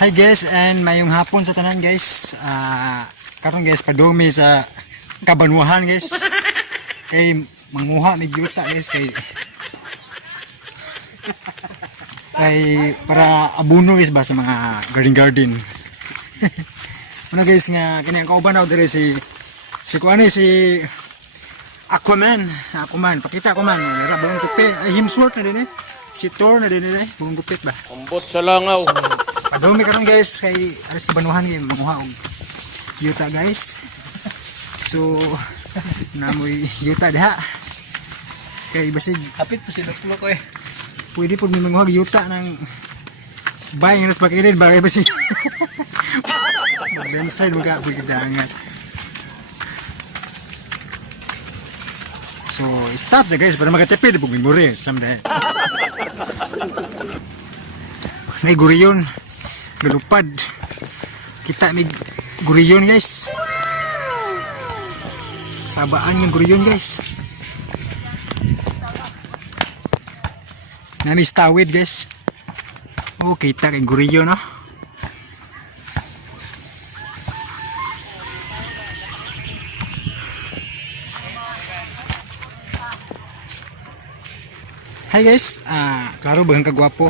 Hi guys, and mayong hapon sa tanan guys. Karon guys, padumi sa Kabanwahan guys. Kay manguha mig yuta guys kay para abuno guys ba sa mga garden. Ano guys nga kini ang kauban daw dire si kuani si Aquaman, pakita ko man. Nara bang tupi, ay Hemsworth na din eh. Si Thor na din eh, bung gupit ba. Ambot sa langaw. Padumi karon guys kay alas Kabanwahan gyud manguha og yuta guys. So namoy yuta diha. Kay basig Kapit po si Dr. ko eh. pwede po may manguha og yuta ng bayang alas bakilid ba kay basig. Landslide mga bigadangat. So stop sa guys para makatipid pug memori someday. May guriyon. Galupad. Kita may guriyon guys. Sabaan yung guriyon guys. Namis tawid guys. Oh kita kay guriyon no. Hi guys, klaro bagang kagwapo.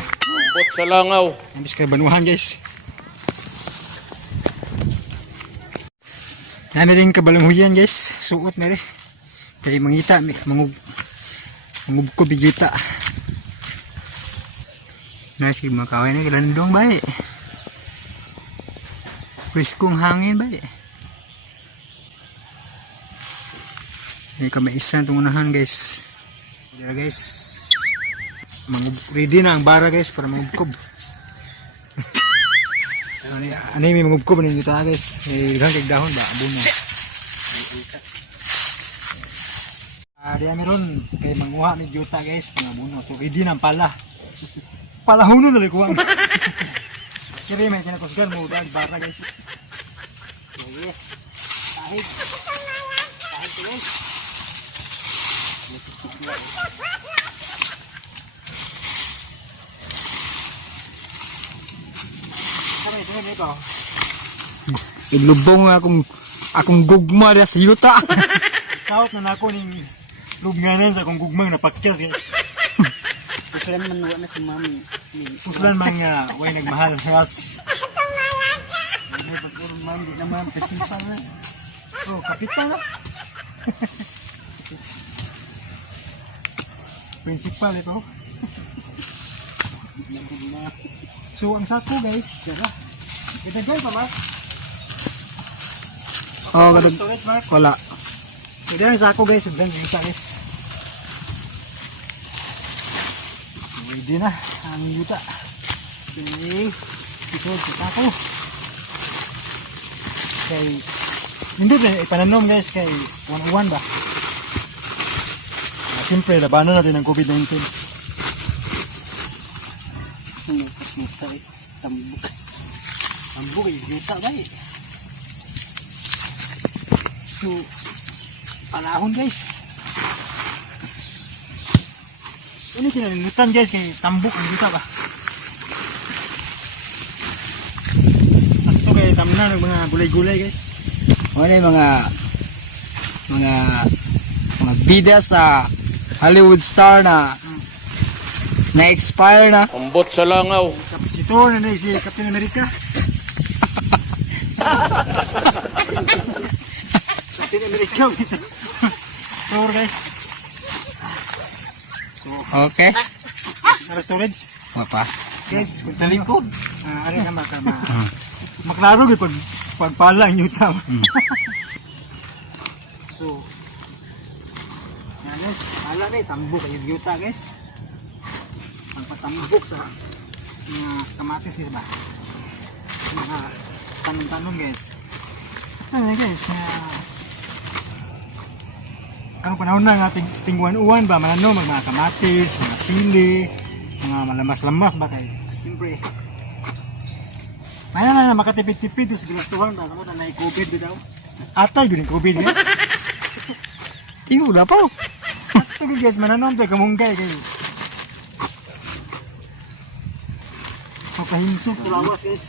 Ambot sa langaw. Nabis kay Banuhan guys. Nami rin kabalanghuyan guys. Suot na rin. Kaya mangita, mangubko bigita. Nice kay mga kaway na kilandong ba eh. Priskong hangin ba eh. Hindi ka maisan itong unahan guys. Dira guys. Ready na ang bara guys para mangubkob. Ano yung may mangubkob na yung yuta guys. May hangkig dahon ba? Abuno. Diya meron kay manguha may yuta guys. Pangabuno. So ready na ang pala. Palahuno na likuang. Kaya may kinakusgan mo ang bara guys. Sige. Tahig. Tahig guys. Ilubong akong gugma dia sa yuta. Kaut na nako ning lubnganan sa akong gugmang napakyas guys. Puslan man wa na si mami. Puslan man nga way nagmahal gas. Hindi pagkuro man di naman principal na. Oh, kapitan na. Principal ito. So ang sako guys, dara. Itagay pa ba? Oh, kadug. Wala. So dara ang sako guys, ugdan yung guys. Ready na ang yuta. Okay. Ito sa sako. Kay hindi ba ipananom guys kay 101 ba? Siyempre, labanan natin ang COVID-19. Muta eh. Tambuk. Tambuk eh, yuta ba eh. So, panahon guys. Ini kinalimutan guys kay tambuk ang yuta ba. Ito kay tamnan ng mga gulay-gulay guys. Wala yung mga bida sa Hollywood star na na-expire na. Ambot sa langaw. Kapitor na na si Captain America. Captain America. Store guys. Okay. Para storage. Papa. Guys, kung talikod. Ano ka maklaro yung pagpala ang yuta. So, yan guys, pala na tambok yung yuta guys. Pagpatambok sa mga kamatis guys ba? Mga tanong-tanong guys. Ano guys, karong panahon na nga tingguan-uwan ba, manano, mga kamatis, mga sili, mga malamas-lamas ba kayo? Siyempre, may na makatipid-tipid sa gilastuhan ba? Samot na i-COVID daw. Atay, yun yung COVID guys. Tingko na pa. Ito guys, mananom tayo kamunggay kayo. Pagkahimsog sa lawas guys.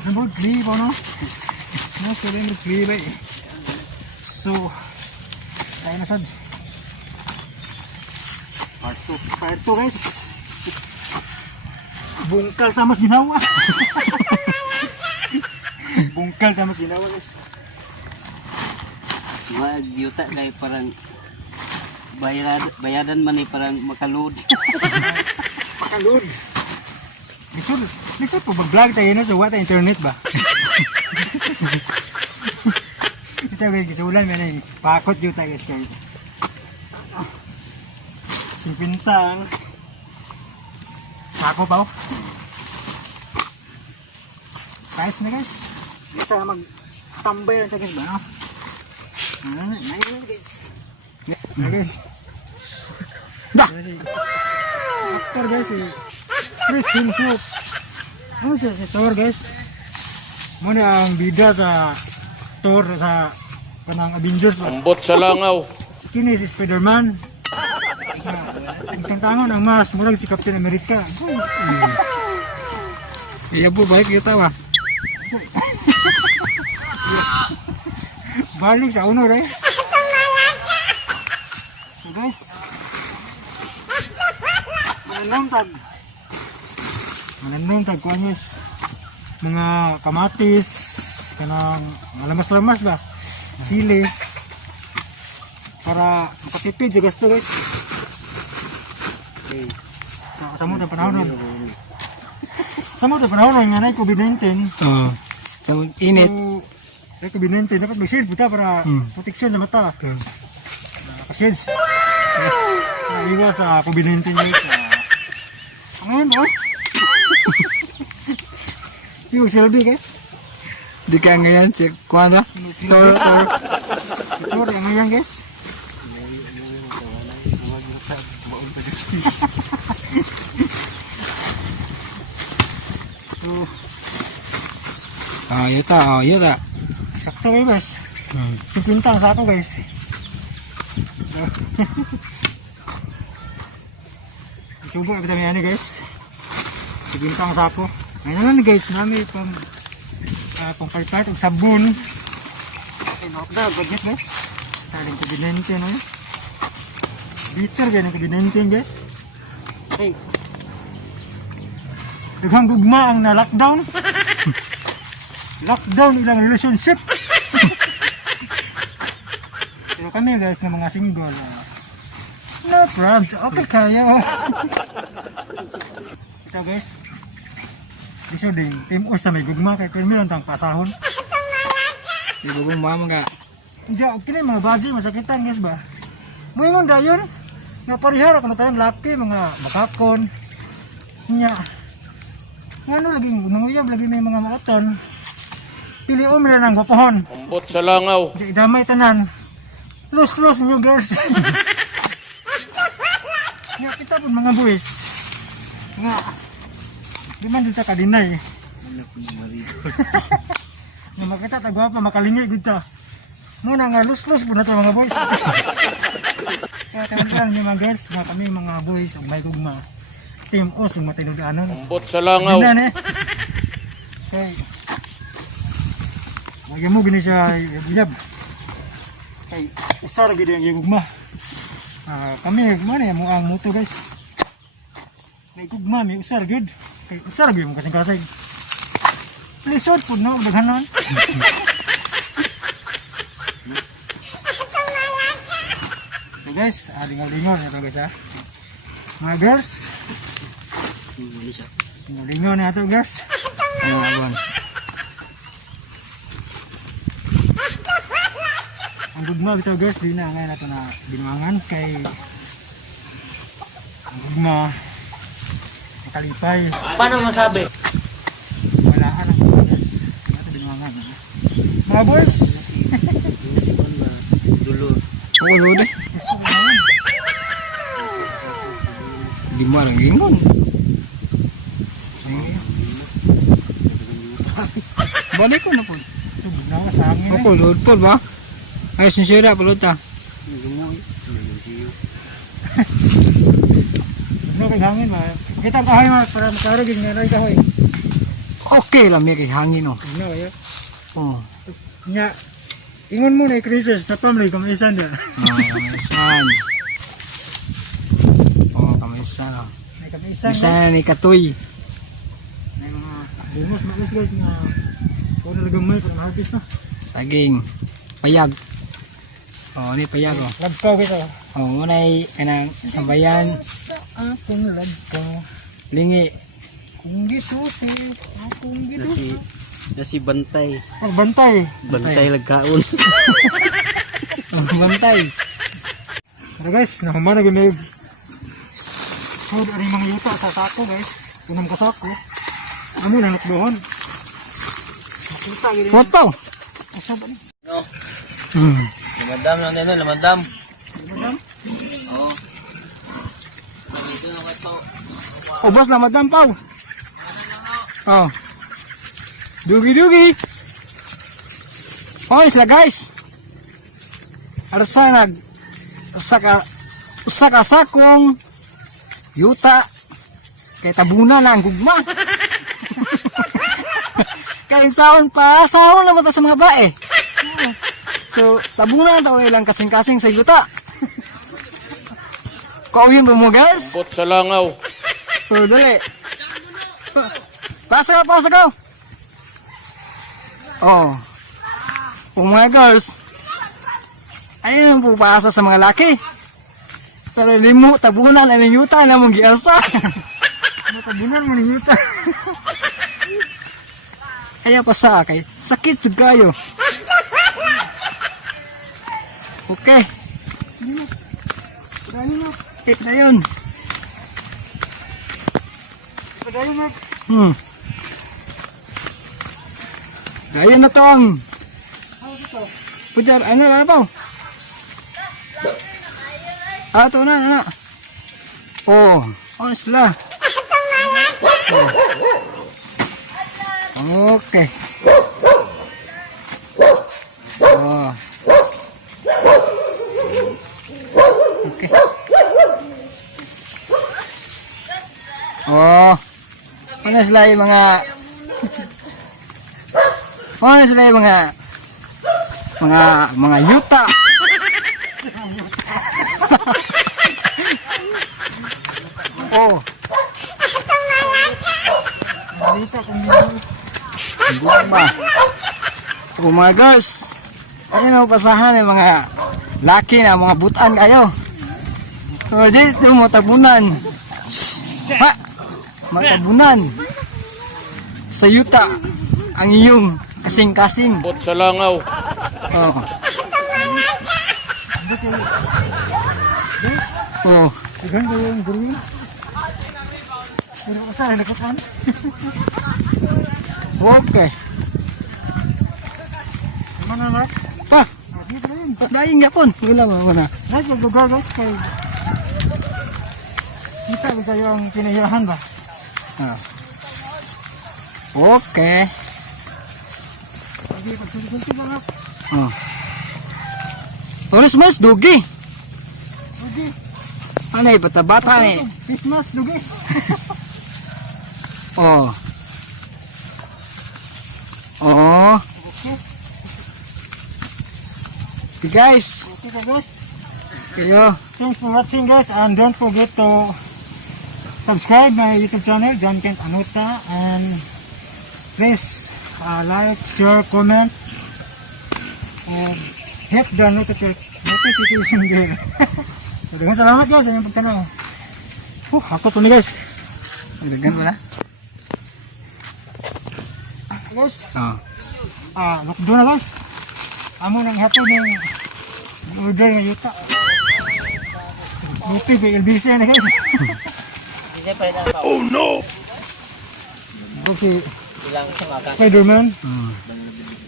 Number clip no? No, so number clip eh. So, tayo na sad. Part 2 guys. Bungkal tamas ginawa. Bungkal tamas ginawa guys. Wag yuta dahil parang bayadan man parang makaload. Makalod. Lisod po mag-vlog tayo na sa wata internet ba? Ito guys, kisulan mo na yung pakot yung tayo guys kayo. Simpintang. Sako pa oh. Guys na guys. Guys na mag-tambay yung tayo guys ba no? Ayun guys. Guys. Actor guys eh. Chris himself. Ano siya si Thor guys? Muna ang bida sa Thor sa kanang Avengers ba? Ambot sa langaw. Kini si Spider-Man. Ang tantangon ang mas murag si Captain America. Iya po baik kita ba? Balik sa uno rin. So guys. Mananong tag kuanyes. Mga kamatis, kanang malamas-lamas ba? Sili. Para makatipid sa gasto guys. Okay. Sa mo tayong panahon ron. Sa mo tayong panahon ron nga na COVID-19. Oo. Sa init. So, COVID-19 dapat mag-shield puta para protection sa mata. Naka-shields. Iwas sa COVID-19 guys. Ngayon boss. Yung selfie guys. Di ka ngayon check kuan ba? Tor yang ngayon guys. So, yuta. sakto kayo guys. Sintintang sa ako guys. Subo kita yan guys. Sintintang sa ako. Ngayon guys, nami pang part og sabon. Inok na budget guys. Taling COVID-19 no. Bitter ganun COVID-19 guys. Hey. Daghang gugma ang na-lockdown. Lockdown ilang relationship. Pero kami guys na mga single. No problems. Okay kaya. Ito guys. Diso din. Team Us sa may gugma kay Permi lang tang pasahon. Di ba gumama ka? Diya, okay na yung mga badge masakitan guys ba? Buingon dayon. Nga parihara kung tayo laki mga bakakon. Nya. Ngano lagi nanguyab lagi may mga maoton. Pilion mo lang ang gwapohon. Ambot sa langaw. Di damay tanan. Los new girls. Nga kita pun mga boys. Nga. Di man dito ka dinay. Nga makita ta gwapa makalingi dito. Muna nga los po na to mga boys. Kaya teman-teman yung mga girls nga kami mga boys ang may gugma. Team Us yung matinudanon. Ambot sa langaw. Ganun eh. Okay. Lagyan mo gini siya yab. Okay. Usar gini ang gugma. Kami gugma na yung ang muto guys. May gugma, may usar good. Okay. Usar gini mo kasing-kasing. Lisod po no, daghanon. So guys, lingaw-lingaw na ito guys ha. Mga girls. Lingaw na ito girls. Abon. Ang gugma bitaw guys, di na ngayon nato na binuangan kay ang gugma makalipay. Paano masabi? Walaan ang gugma guys. Di nato binuangan. Mga boys! Dulur. Oo, lode. Gusto ko naman. Di mo lang ingon. Balik ko na po. Subog na ako sa hangin Opo, load po ba? Ay, sinsira po load ta. Subog na kay hangin ba? Kita ang kahoy mga para makarugin nga rin kahoy. Okay lang may kay hangin oh. Ano kaya? Oh. Nya, ingon mo na i-crisis, tapamlay kamisan niya. Kamisan. Oh, kamisan oh. May kamisan Kamisan na ni Katoy. may mga bungos mais guys nga kung nalagamay pag na-harvest na. Saging. Payag. Oh, ni payag oh. Labkaw kita. Oh, munay kanang sambayan. Sa akong labkaw, Lingi. kung gisusi, akong gidusi. Kasi bantay. Pagbantay. Bantay lagkaon. Oh, bantay. Pero guys, nahuman na gano'y food ari mga yuta sa sako guys. Unang kasako. Amo na nakdohon. Makita gini. Foto. Asa ba ni? Lamadam lang din, lamadam. Madam? Ubos na madam pau. Oh. Dugi-dugi. Oh, isla guys. Arsa nag usa ka sakong yuta kay tabunan na ang gugma. Kay sahon naman ta sa mga bae. So, tabunan ta ilang kasing-kasing sa yuta. Kauhin ba mo girls? Ambot sa langaw. Oh, dali. Pasa ka. Oh. Oh mga girls. Ayun ang pupasa sa mga laki. Pero limo, tabunan, anong yuta na mong giasa. Matabunan mo ni yuta. Kaya pa sa kay sakit jud kayo. Okay. It na yun. Padayon mo. Gaya na to ang pujar, ano na po? Ah, ito na. Oh, ano sila? Oh. Okay. Oh. Okay. Oh. Ano sila yung mga yuta. Oh. Marita kung yun. Buwan ba? Oh mga girls. Ayun ang pasahan ng mga laki na mga butan kayo. So dito matabunan. Ha? Matabunan. Sa yuta ang iyong kasing-kasing. Ambot sa langaw. Oh. Guys, Oh. sigan ko yung green. Pero asa, nakatan? Okay. Mana na? Pa, Dito na yun. daing yapon. Wala mo na. Guys, maglugar guys kay kita ko kayo ang pinahirahan ba? Ah. Okay. Hindi, pagsuligunti ba nga? Oh. Oras mas dugi. Dugi. Anay bata-bata ni. Christmas, dugi. Oh. Oh. Okay guys. Okay ka guys. Kayo. Thanks for watching guys and don't forget to subscribe my YouTube channel John Kent Anuta and please like, share, comment and hit the notification bell. So, daghang salamat guys sa inyong pagtanaw. Ako to ni guys. Dagan wala. Guys, Oh. lockdown na guys. Amo nang hatod ng order ng yuta. Lupi kay LBC na guys. Oh no! Ito si Spider-Man.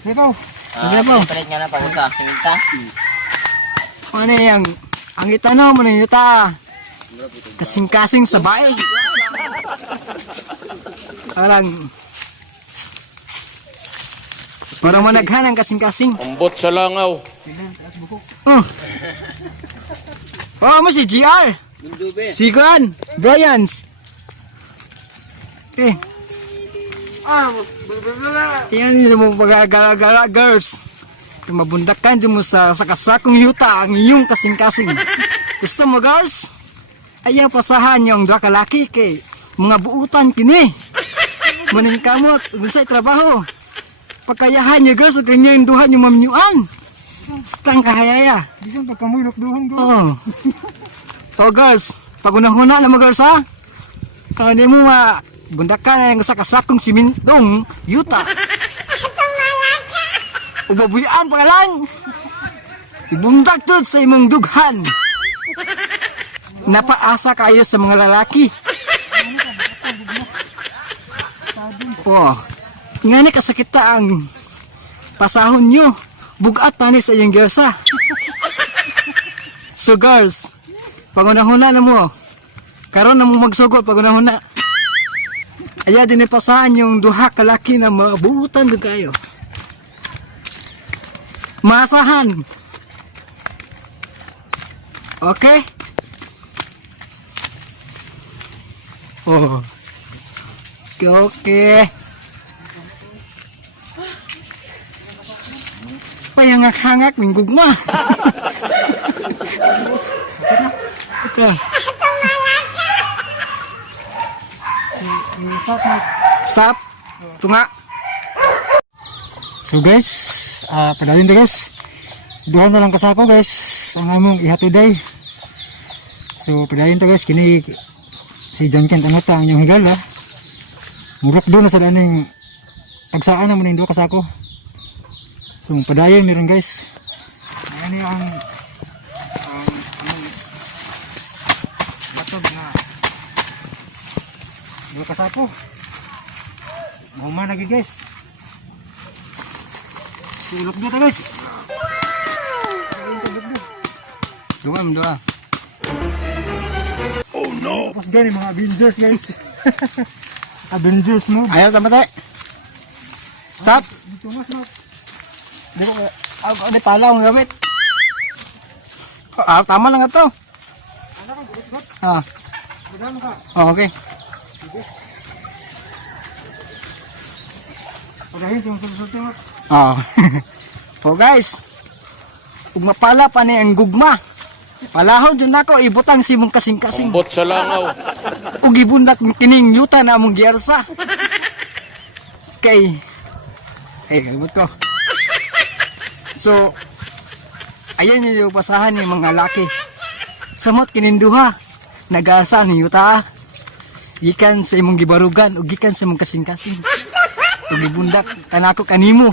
Ikaw. Ano po? Palit nga na pamunta. Sinita. Ano yang ang itanaw mo ng yuta? Kasing-kasing sa bae. Parang managhan ang kasing-kasing. Ambot sa langaw. Oh. Oh, mo si GR. Si Gan, Bryans. Okay. Yan yun mo pagagala-gala girls. Kung mabundakan dyan mo sa kasakong yuta ang iyong kasing-kasing. Gusto mo girls? Ayaw pasahan niyo ang dua kalaki kay mga buutan kini. Maning kamot, unsay trabaho. Pagkayahan niyo girls, ug kanya yung duha niyo maminyuan. Stang kahayaya. Bisan pagkamulok doon ko. Oo. So girls, pagunahuna na mo girls ha. Kung hindi mo bundakan ang sa kasakong simintong yuta. Ubabuyan pa lang. Ibundak to sa imong dughan. Napaasa kayo sa mga lalaki. Oh, nga ni kasakita ang pasahon nyo. Bugat tani sa iyong gersa. So girls, pagunahuna na mo. Karon na mo magsugod pagunahuna. Aya din ipasahan yung duha kalaki na mabuutan doon kayo. Maasahan. Okay? Oh. Okay. Payangak-hangak ng gugma. Ito. Stop. Tunga. So guys, padayon to guys. Duha na lang kasako guys ang among ihatuday. So padayon to guys, kini si John Kent ang ang inyong higala. Murok doon na sa daning tagsaan naman yung duha kasako. So padayon meron guys. Ayan yung among batog na duha kasako. Mahuman lagi guys. Ulok dito guys. Dua mo dua. Tapos ganyan mga Avengers guys. Avengers mo. Ayaw tama tayo. Stop. Dito mas na. Di ko ano pala ang gamit. Tama lang ito. Magano ka? Okay. Padahin yung sulsulti mo. Oh. So guys, ug mapala pa ni ang gugma. Palahon dyan ako, ibutang si mong kasing-kasing. Ambot sa langaw. Ug ibundak ng kining yuta na among giyarsa. Kay, kalimut ko. So, ayan yung pasahan ng mga laki. Samot kininduha, nag-aasa ni yuta. Gikan sa imong gibarugan, ug gikan sa imong kasing-kasing. Ug ibundak kanako kanimo.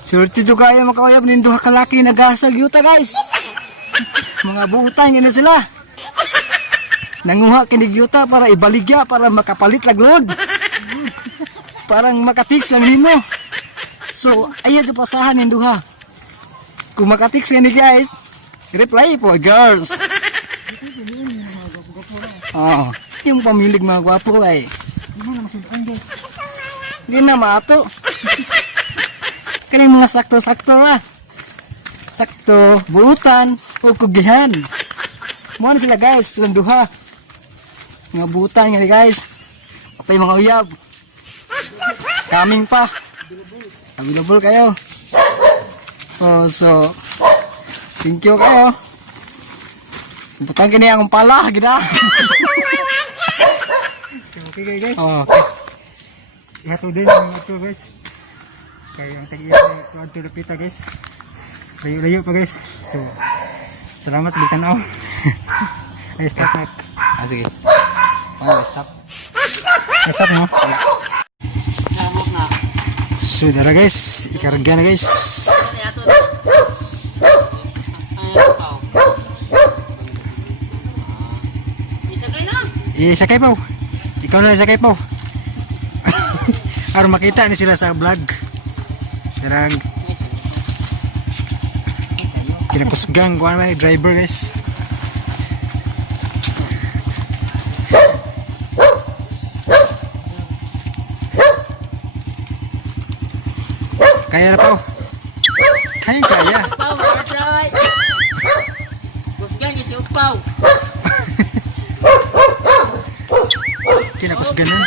Surti juga kayo makawayab ng duha kalaki nag-asag yuta guys. Mga buutan yun na sila. Nanguha kinig yuta para ibaligya para makapalit laglod. Parang makatiks lang nimo. So ayan yung pasahan ng duha. Kung makatiks ka ni guys, reply po girls. Oh, yung pamilig mga gwapo ay. Hindi na mato. Kaling mga sakto-sakto ra. Sakto, buutan, o kugihan. Muan sila guys, silang duha. Mga buutan nga guys. Apay mga uyab. Kaming pa. Available kayo. Oh, so, thank you kayo. Butang kini akong pala, gina. Okay guys. Oh, Ihato din yung ito guys. Kaya ang tag-iya ni Kuan to Lupita guys. Layo-layo pa guys. So, salamat sa bigtanaw. Ay, stop na. sige. Oh, stop. Ay, stop mo. Namok na. So, dara guys. Ikaragya na guys. Isakay pa. Ikaw na isakay pa. Para makita ni sila sa vlog. Darang kinapusgang kuan man driver guys. Kaya na po. Kaya. Upaw, Marchay. Busgan niya si Upaw. Kinapusgang. kusganan.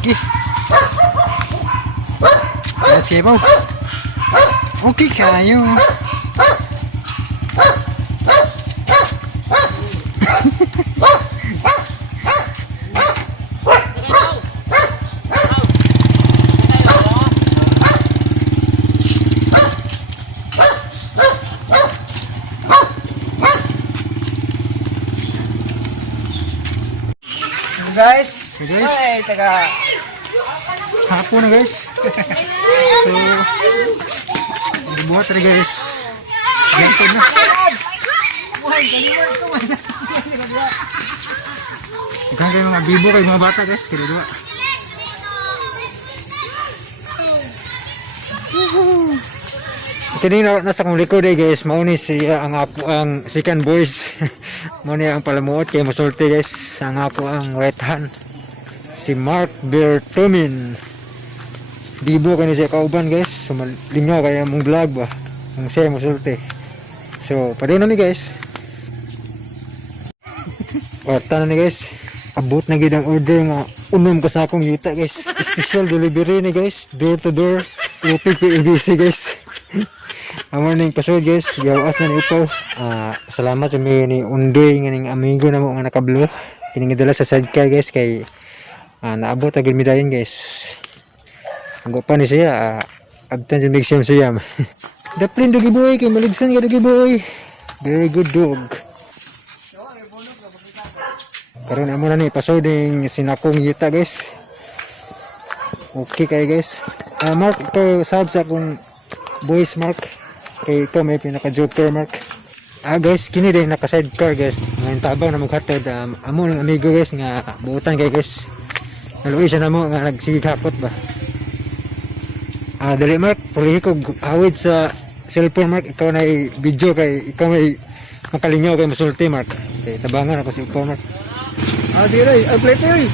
Okay. Let's go. Okay kayo. Guys, So guys, ay, taga hapon na guys. So, dibuhat rin guys. Ganto na. Ikaw kayo mga bibo kayo mga bata guys. Kaya dua. Kini na nasa kong likod guys, mauni siya ang ako ang second boys. Mauni ang palamuot kay musulti guys, ang ako ang right hand. Si Mark Bertomin. Bibo kani siya kauban guys, sumalingaw kaya mong vlog ba. Ang siya musulti. So, padung nami guys. Orta na ni guys. Abot na gid ang order nga unom ka sa akong yuta guys. Special delivery ni guys, door to door. Upig PBC guys. Ang morning pasod guys, gawas na ni Upaw. Salamat sa ni Undoy nga ning amigo na mo nga nakablo. Kining gidala sa sidecar guys kay naabot agad mi dayon guys. Ang pa ni siya, agtan sa big siyam siyam. Daplin dogi boy kay maligsan ka dogi boy. Very good dog. Karon amo na ni pasoding sinakong yuta guys. Okay kay guys. Mark, ito sab sa akong boys Mark. Kay ikaw may pinaka-joker Mark. Guys, kini din naka-sidecar guys. Ngayon tabang na maghatod. Amo ng amigo guys nga buutan kay guys. Naluwi siya na mo nga nagsigikapot ba. Dali Mark, pulihi ko awid sa cellphone Mark. Ikaw na video kay ikaw may makalingaw kay musulti Mark. Okay, tabangan ako si Upaw Mark. Dire, play to eh.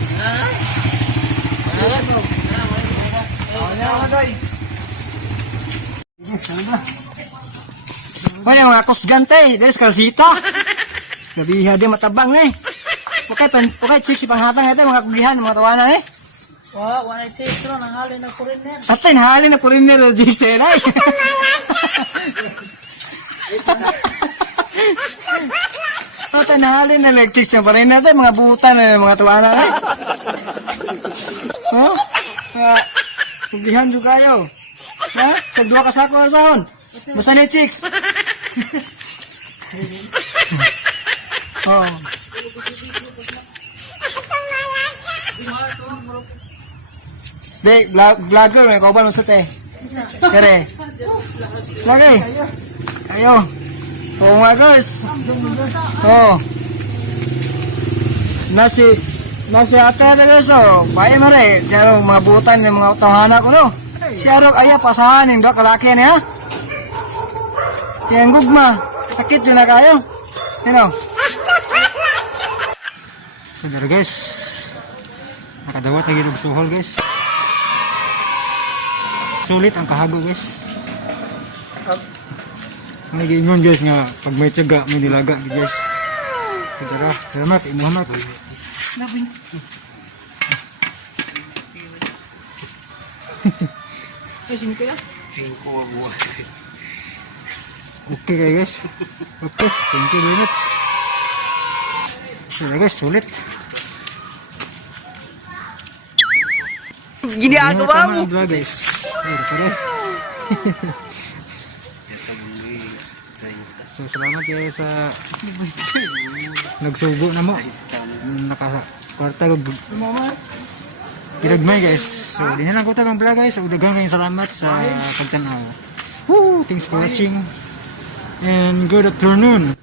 Ano yung mga kusgante, dari kalsita. Gabiha di matabang eh. Okay, chicks si panghatang ito, mga kugihan, mga tawanan eh. Wah, wala sitro nang halin ng foreigner. Atay, nahali na po rin nila di senay. Atay, nahali na chicks yung parin natin, mga butan eh, mga tawanan eh. So, kugihan juga kayo. Ha? Tagdua ka sa ako na sahon. Basta ni chicks. Oh. Dek, vlogger may kauban mo sa te. Kere. Lagi. Ayo. Oh mga girls. Oh. Nasi ate na girls oh. Bae mare. Diyan mga butan ng mga tawhana ko no. Siya ro aya pasahan ng dua kalaki niya. Yang gugma. Sakit yun na kayo. Sino? So there guys. Nakadawat lagi ng suhol guys. Sulit ang kahago guys. Ang nag-iingon guys nga pag may tiyaga may nilaga guys. So tara, salamat imo Mark. Okay guys. Okay, thank you very much. So guys, sulit. Ginagawa mo. Tama guys. Pare. So salamat kayo sa nagsugo na mo. Naka-kwarta pinagmay guys. So di na lang ko tabang vlog guys. So daghang kayong salamat sa pagtanaw. Woo! Thanks for watching and good afternoon.